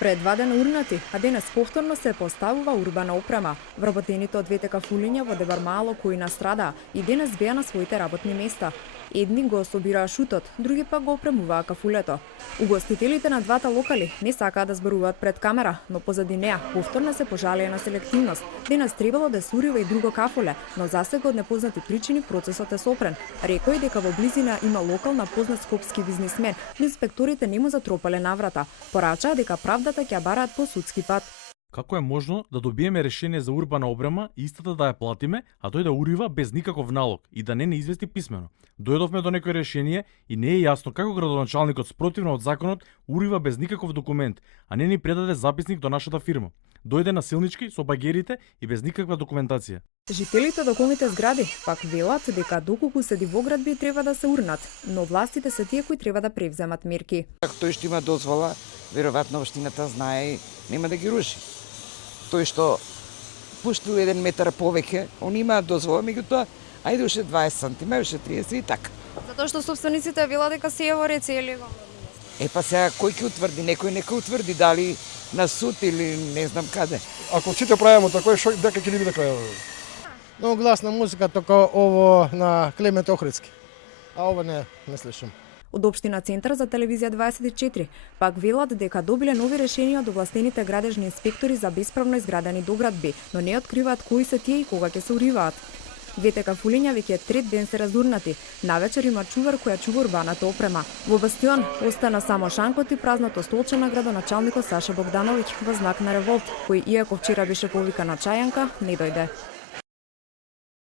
Пред 2 дена урнати, а денес повторно се поставува урбана опрема. Вработените од двете кафулиња во Дебармало кои настрадаа и денес беа на своите работни места. Едни го собираа шутот, други пак го опремуваа кафулето. Угостителите на двата локали не сакаа да зборуваат пред камера, но позади неа повторно се пожалија на селективност. Денес требало да се урива и друго кафуле, но засега од непознати причини процесот е сопрен. Рекој дека во близина има локал на познат скопски бизнисмен, но инспекторите не му затропале наврата. Порачаа дека правдата ќе бараат по судски пат. Како е можно да добиеме решение за урбана обрема и истата да ја платиме, а тој да урива без никаков налог и да не извести писмено? Дојдовме до некој решение и не е јасно како градоначалникот спротивно од законот урива без никаков документ, а не ни предаде записник до нашата фирма. Дојде насилнички со багерите и без никаква документација. Жителите од околните згради пак велат дека доколку се дивоградби треба да се урнат, но властите се тие кои треба да превземат мерки. Ако тој што има дозвола, веројатно општината знае и нема да ги руши. Тој што пуштил 1 метар повеќе, он има дозвола, меѓутоа ајде уште 20 сантиметри, уште 30 и така. Затоа што собствениците велат дека се е во ред, се е легално. Па сега кој ќе утврди? Некој нека утврди дали на суд или не знам каде. Ако сите правиме тако, дека ќе ни биде крај? Много гласна музика, тока ово на Клемент Охридски. А ова не слушам. Од Општина Центар за телевизија 24 пак велат дека добиле нови решенија од овластените градежни инспектори за бесправно изградени доградби, но не откриваат кои се тие и кога ќе се уриваат. Двете кафулиња веќе трет ден се разурнати. Навечер има чувар која чува урбаната опрема. Во Бастион остана само шанкот и празното столче на градоначалникот Саша Богдановиќ во знак на револт, кој иако вчера беше повикана чајанка, не дојде.